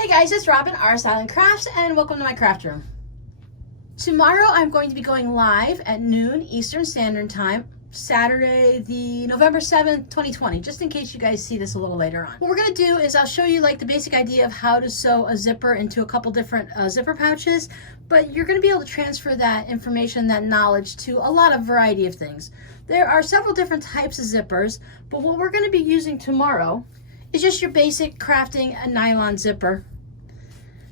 Hey guys, it's Robin, RsIslandCrafts, and welcome to my craft room. Tomorrow I'm going to be going live at noon Eastern Standard Time, Saturday, the November 7th, 2020, just in case you guys see this a little later on. What we're going to do is I'll show you like the basic idea of how to sew a zipper into a couple different zipper pouches, but you're going to be able to transfer that information, that knowledge to a lot of variety of things. There are several different types of zippers, but what we're going to be using tomorrow is just your basic crafting a nylon zipper.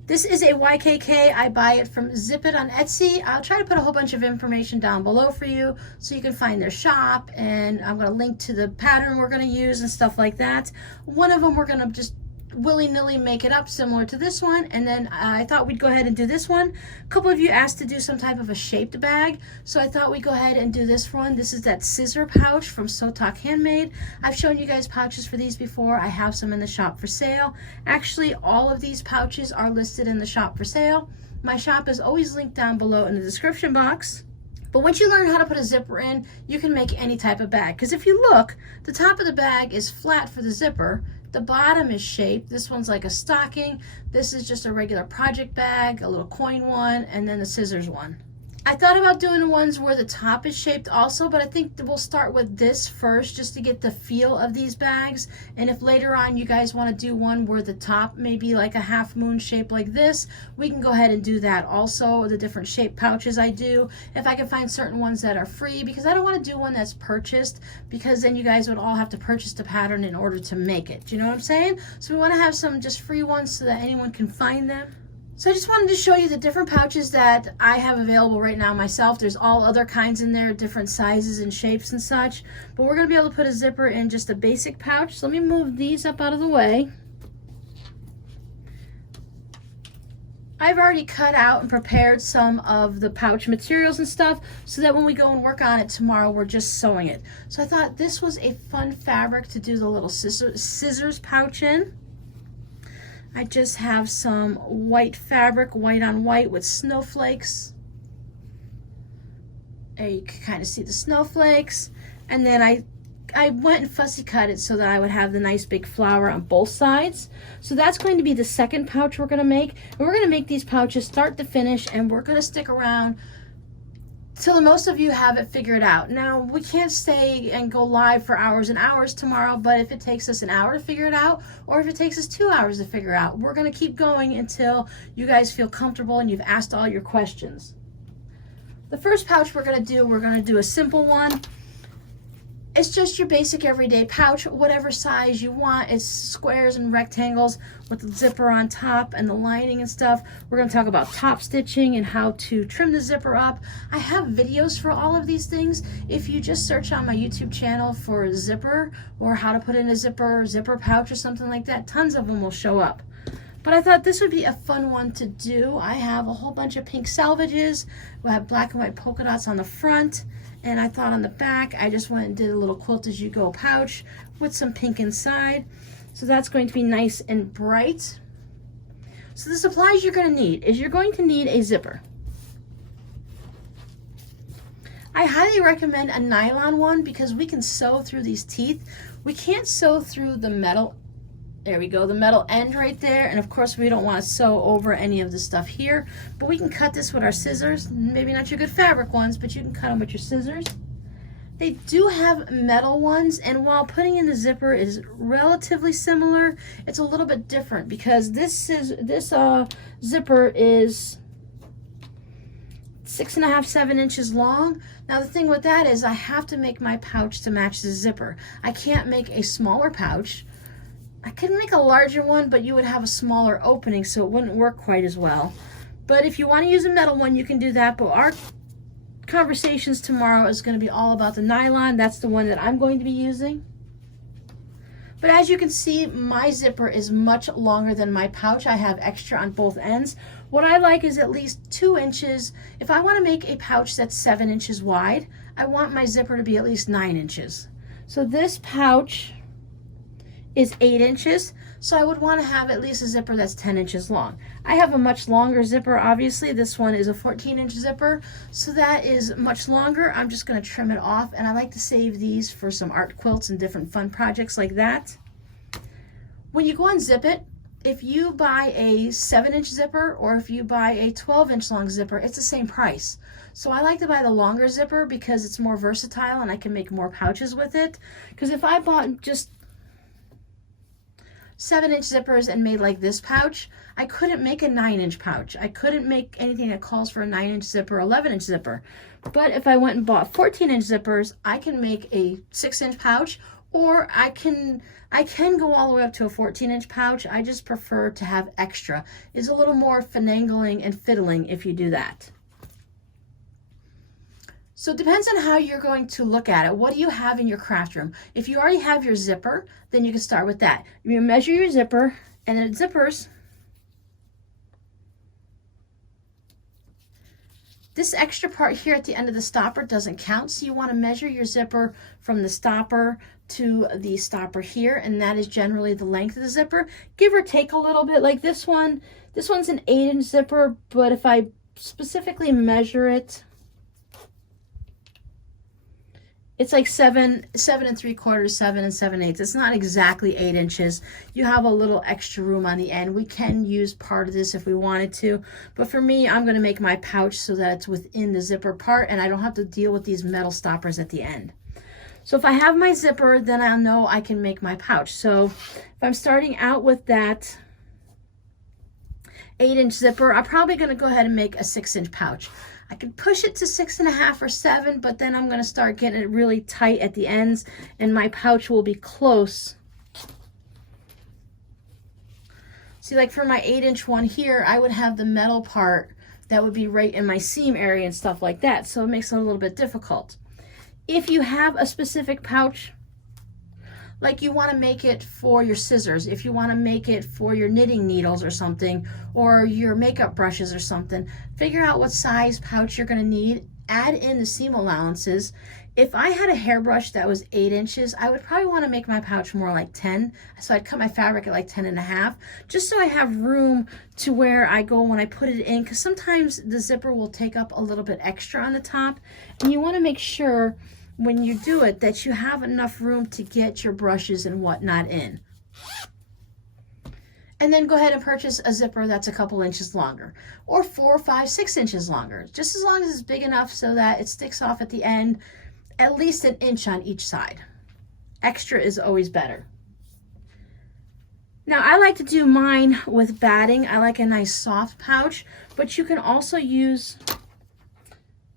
This is a YKK. I buy it from Zip It on Etsy. I'll try to put a whole bunch of information down below for you so you can find their shop, and I'm going to link to the pattern we're going to use and stuff like that. One of them we're going to just willy-nilly make it up similar to this one, and then I thought we'd go ahead and do this one. A couple of you asked to do some type of a shaped bag, so I thought we'd go ahead and do this one. This is that scissor pouch from So Talk Handmade. I've shown you guys pouches for these before. I have some in the shop for sale. Actually, all of these pouches are listed in the shop for sale. My shop is always linked down below in the description box. But once you learn how to put a zipper in, you can make any type of bag. Because if you look, the top of the bag is flat for the zipper. The bottom is shaped. This one's like a stocking. This is just a regular project bag, a little coin one, and then the scissors one. I thought about doing the ones where the top is shaped also, but I think we'll start with this first just to get the feel of these bags. And if later on you guys want to do one where the top may be like a half moon shape like this, we can go ahead and do that also, the different shaped pouches I do. If I can find certain ones that are free, because I don't want to do one that's purchased, because then you guys would all have to purchase the pattern in order to make it. Do you know what I'm saying? So we want to have some just free ones so that anyone can find them. So I just wanted to show you the different pouches that I have available right now myself. There's all other kinds in there, different sizes and shapes and such. But we're going to be able to put a zipper in just a basic pouch. So let me move these up out of the way. I've already cut out and prepared some of the pouch materials and stuff so that when we go and work on it tomorrow, we're just sewing it. So I thought this was a fun fabric to do the little scissors pouch in. I just have some white fabric, white on white with snowflakes. There you can kind of see the snowflakes. And then I went and fussy cut it so that I would have the nice big flower on both sides. So that's going to be the second pouch we're going to make. And we're going to make these pouches start to finish, and we're going to stick around till most of you have it figured out. Now, we can't stay and go live for hours and hours tomorrow, but if it takes us an hour to figure it out, or if it takes us 2 hours to figure out, we're going to keep going until you guys feel comfortable and you've asked all your questions. The first pouch we're going to do a simple one. It's just your basic everyday pouch, whatever size you want. It's squares and rectangles with the zipper on top and the lining and stuff. We're going to talk about top stitching and how to trim the zipper up. I have videos for all of these things. If you just search on my YouTube channel for zipper or how to put in a zipper pouch or something like that, tons of them will show up. But I thought this would be a fun one to do. I have a whole bunch of pink salvages. We have black and white polka dots on the front. And I thought on the back, I just went and did a little quilt as you go pouch with some pink inside. So that's going to be nice and bright. So the supplies you're going to need is you're going to need a zipper. I highly recommend a nylon one because we can sew through these teeth. We can't sew through the metal. There we go, the metal end right there. And of course we don't want to sew over any of the stuff here, but we can cut this with our scissors. Maybe not your good fabric ones, but you can cut them with your scissors. They do have metal ones, and while putting in the zipper is relatively similar, it's a little bit different because this zipper is 6.5, 7 inches long. Now the thing with that is I have to make my pouch to match the zipper. I can't make a smaller pouch. I could make a larger one, but you would have a smaller opening, so it wouldn't work quite as well. But if you want to use a metal one, you can do that. But our conversations tomorrow is going to be all about the nylon. That's the one that I'm going to be using. But as you can see, my zipper is much longer than my pouch. I have extra on both ends. What I like is at least 2 inches. If I want to make a pouch that's 7 inches wide, I want my zipper to be at least 9 inches. So this pouch is 8 inches, so I would want to have at least a zipper that's 10 inches long. I have a much longer zipper, obviously. This one is a 14-inch zipper, so that is much longer. I'm just going to trim it off, and I like to save these for some art quilts and different fun projects like that. When you go on Zip It, if you buy a 7-inch zipper or if you buy a 12-inch long zipper, it's the same price. So I like to buy the longer zipper because it's more versatile and I can make more pouches with it. Because if I bought just 7-inch zippers and made like this pouch, I couldn't make a 9-inch pouch. I couldn't make anything that calls for a 9-inch zipper, 11-inch zipper. But if I went and bought 14-inch zippers, I can make a 6-inch pouch, or I can go all the way up to a 14-inch pouch. I just prefer to have extra. It's a little more finagling and fiddling if you do that. So it depends on how you're going to look at it. What do you have in your craft room? If you already have your zipper, then you can start with that. You measure your zipper, and then zippers. This extra part here at the end of the stopper doesn't count, so you want to measure your zipper from the stopper to the stopper here, and that is generally the length of the zipper. Give or take a little bit, like this one. This one's an 8-inch zipper, but if I specifically measure it, it's like 7 3/4, 7 7/8. It's not exactly 8 inches. You have a little extra room on the end. We can use part of this if we wanted to, but for me, I'm going to make my pouch so that it's within the zipper part and I don't have to deal with these metal stoppers at the end. So if I have my zipper, then I'll know I can make my pouch. So if I'm starting out with that 8-inch zipper, I'm probably going to go ahead and make a 6-inch pouch. I can push it to 6.5 or 7, but then I'm going to start getting it really tight at the ends and my pouch will be close. See, like for my 8-inch one here, I would have the metal part that would be right in my seam area and stuff like that. So it makes it a little bit difficult. If you have a specific pouch, like you want to make it for your scissors, if you want to make it for your knitting needles or something, or your makeup brushes or something, figure out what size pouch you're going to need, add in the seam allowances. If I had a hairbrush that was 8 inches, I would probably want to make my pouch more like 10. So I'd cut my fabric at like 10.5, just so I have room to where I go when I put it in, because sometimes the zipper will take up a little bit extra on the top, and you want to make sure when you do it that you have enough room to get your brushes and whatnot in. And then go ahead and purchase a zipper that's a couple inches longer, or 4, 5, 6 inches longer, just as long as it's big enough so that it sticks off at the end, at least 1 inch on each side. Extra is always better. Now I like to do mine with batting. I like a nice soft pouch, but you can also use,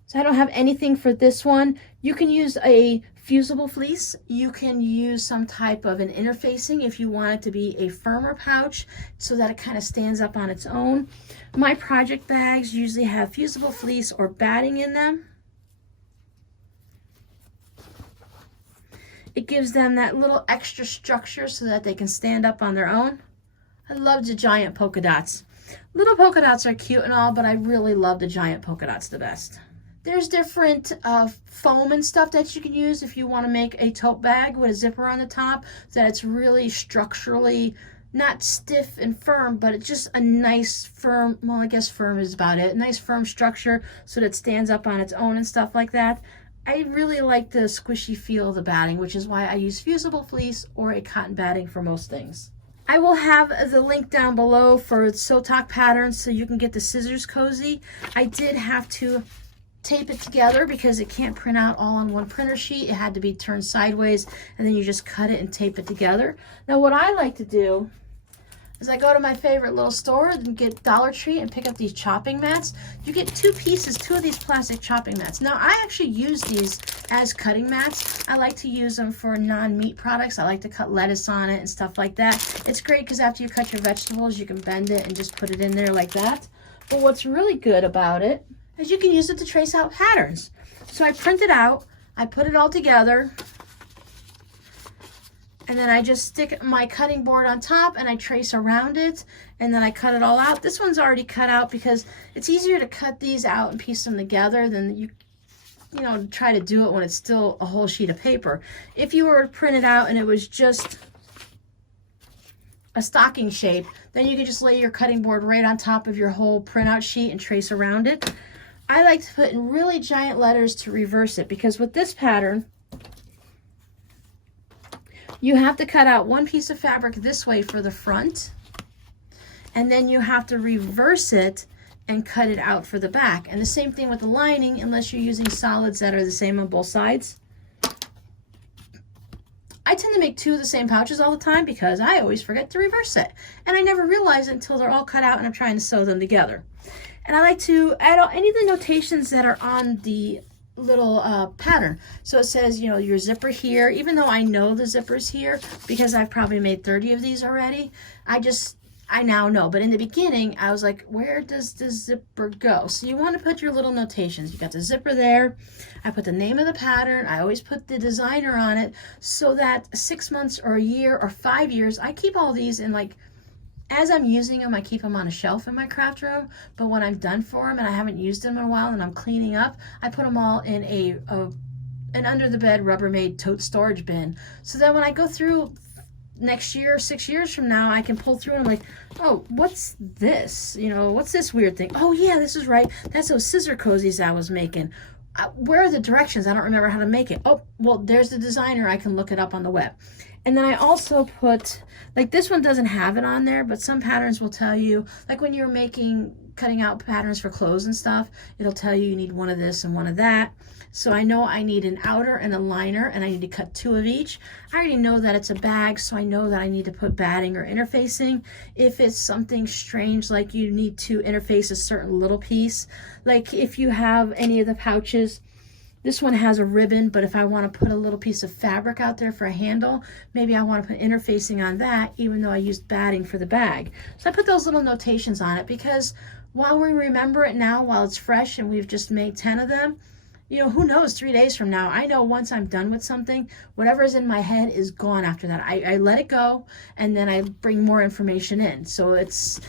so I don't have anything for this one. You can use a fusible fleece. You can use some type of an interfacing if you want it to be a firmer pouch so that it kind of stands up on its own. My project bags usually have fusible fleece or batting in them. It gives them that little extra structure so that they can stand up on their own. I love the giant polka dots. Little polka dots are cute and all, but I really love the giant polka dots the best. There's different foam and stuff that you can use if you want to make a tote bag with a zipper on the top, so that it's really structurally not stiff and firm, but it's just a nice firm, well, I guess firm is about it, a nice firm structure so that it stands up on its own and stuff like that. I really like the squishy feel of the batting, which is why I use fusible fleece or a cotton batting for most things. I will have the link down below for Sotak patterns so you can get the scissors cozy. I did have to tape it together because it can't print out all on one printer sheet. It had to be turned sideways, and then you just cut it and tape it together. Now what I like to do is I go to my favorite little store and get Dollar Tree and pick up these chopping mats. You get 2 pieces, 2 of these plastic chopping mats. Now I actually use these as cutting mats. I like to use them for non-meat products. I like to cut lettuce on it and stuff like that. It's great because after you cut your vegetables, you can bend it and just put it in there like that. But what's really good about it is you can use it to trace out patterns. So I print it out, I put it all together, and then I just stick my cutting board on top and I trace around it, and then I cut it all out. This one's already cut out because it's easier to cut these out and piece them together than you know, try to do it when it's still a whole sheet of paper. If you were to print it out and it was just a stocking shape, then you could just lay your cutting board right on top of your whole printout sheet and trace around it. I like to put in really giant letters to reverse it, because with this pattern, you have to cut out one piece of fabric this way for the front, and then you have to reverse it and cut it out for the back. And the same thing with the lining, unless you're using solids that are the same on both sides. I tend to make 2 of the same pouches all the time because I always forget to reverse it. And I never realize it until they're all cut out and I'm trying to sew them together. And I like to add any of the notations that are on the little pattern. So it says, you know, your zipper here, even though I know the zipper's here because I've probably made 30 of these already, I now know. But in the beginning, I was like, where does the zipper go? So you want to put your little notations. You got the zipper there. I put the name of the pattern. I always put the designer on it so that 6 months or a year or 5 years, I keep all these in, like, as I'm using them, I keep them on a shelf in my craft room. But when I'm done for them and I haven't used them in a while and I'm cleaning up, I put them all in an under the bed Rubbermaid tote storage bin. So that when I go through next year, 6 years from now, I can pull through and I'm like, oh, what's this? You know, what's this weird thing? Oh yeah, this is right. That's those scissor cozies I was making. Where are the directions? I don't remember how to make it. Oh, well, there's the designer. I can look it up on the web. And then I also put, like, this one doesn't have it on there, but some patterns will tell you, like when you're cutting out patterns for clothes and stuff, it'll tell you need one of this and one of that. So I know I need an outer and a liner, and I need to cut 2 of each. I already know that it's a bag, so I know that I need to put batting or interfacing. If it's something strange, like you need to interface a certain little piece, like if you have any of the pouches, this one has a ribbon, but if I want to put a little piece of fabric out there for a handle, maybe I want to put interfacing on that, even though I used batting for the bag. So I put those little notations on it because while we remember it now, while it's fresh and we've just made 10 of them, you know, who knows, 3 days from now, I know once I'm done with something, whatever is in my head is gone after that. I let it go, and then I bring more information in. So it's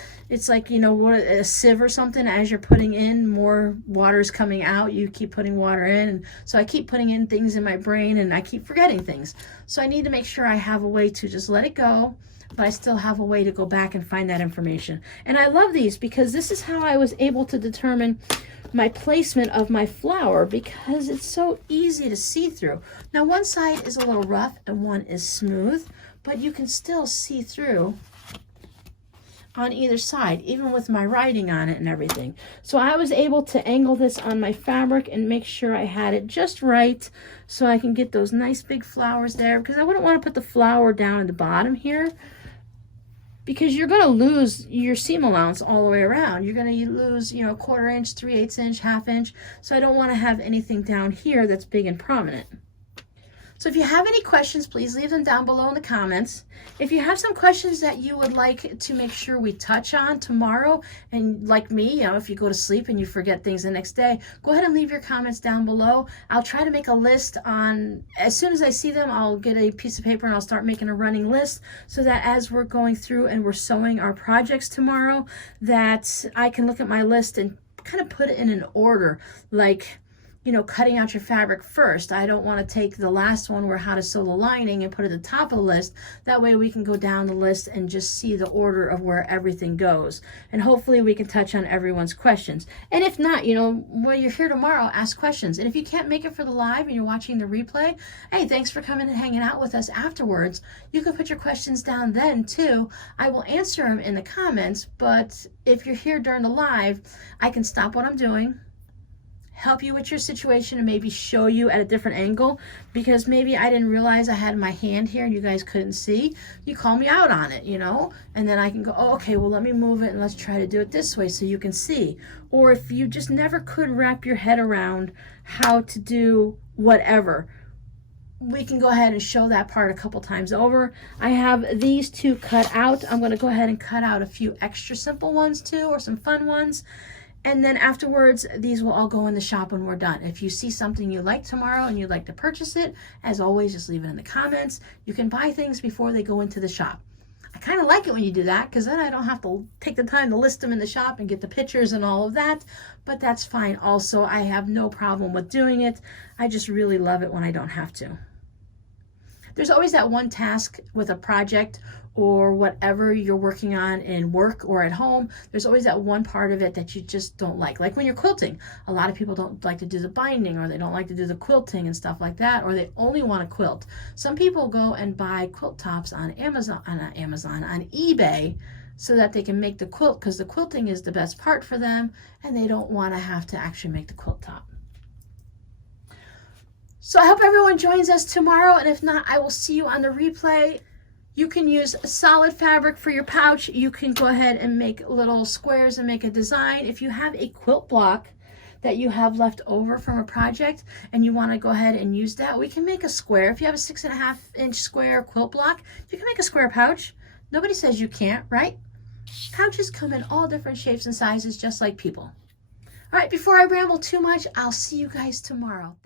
like, you know, what, a sieve or something. As you're putting in, more water's coming out. You keep putting water in. And so I keep putting in things in my brain, and I keep forgetting things. So I need to make sure I have a way to just let it go, but I still have a way to go back and find that information. And I love these because this is how I was able to determine my placement of my flower, because it's so easy to see through. Now one side is a little rough and one is smooth, but you can still see through on either side, even with my writing on it and everything. So I was able to angle this on my fabric and make sure I had it just right so I can get those nice big flowers there, because I wouldn't want to put the flower down at the bottom here, because you're going to lose your seam allowance all the way around. You're going to lose, you know, 1/4 inch, 3/8 inch, 1/2 inch. So I don't want to have anything down here that's big and prominent. So if you have any questions, please leave them down below in the comments. If you have some questions that you would like to make sure we touch on tomorrow, and like me, you know, if you go to sleep and you forget things the next day, go ahead and leave your comments down below. I'll try to make a list on, as soon as I see them, I'll get a piece of paper and I'll start making a running list so that as we're going through and we're sewing our projects tomorrow, that I can look at my list and kind of put it in an order, like, you know, cutting out your fabric first. I don't want to take the last one where how to sew the lining and put it at the top of the list. That way we can go down the list and just see the order of where everything goes. And hopefully we can touch on everyone's questions. And if not, you know, when you're here tomorrow, ask questions. And if you can't make it for the live and you're watching the replay, hey, thanks for coming and hanging out with us afterwards. You can put your questions down then too. I will answer them in the comments, but if you're here during the live, I can stop what I'm doing, help you with your situation, and maybe show you at a different angle, because maybe I didn't realize I had my hand here and you guys couldn't see. You call me out on it, you know, and then I can go, oh, okay, well, let me move it and let's try to do it this way so you can see. Or if you just never could wrap your head around how to do whatever, we can go ahead and show that part a couple times over. I have these 2 cut out. I'm going to go ahead and cut out a few extra simple ones too, or some fun ones. And then afterwards, these will all go in the shop when we're done. If you see something you like tomorrow and you'd like to purchase it, as always, just leave it in the comments. You can buy things before they go into the shop. I kind of like it when you do that, because then I don't have to take the time to list them in the shop and get the pictures and all of that. But that's fine also. I have no problem with doing it. I just really love it when I don't have to. There's always that one task with a project or whatever you're working on in work or at home. There's always that one part of it that you just don't like. Like when you're quilting, a lot of people don't like to do the binding, or they don't like to do the quilting and stuff like that, or they only want to quilt. Some people go and buy quilt tops on Amazon, on eBay. so that they can make the quilt, because the quilting is the best part for them and they don't want to have to actually make the quilt top. So I hope everyone joins us tomorrow, and if not, I will see you on the replay. You can use solid fabric for your pouch. You can go ahead and make little squares and make a design. If you have a quilt block that you have left over from a project and you want to go ahead and use that, we can make a square. If you have a 6.5-inch square quilt block, you can make a square pouch. Nobody says you can't, right? Pouches come in all different shapes and sizes, just like people. All right, before I ramble too much, I'll see you guys tomorrow.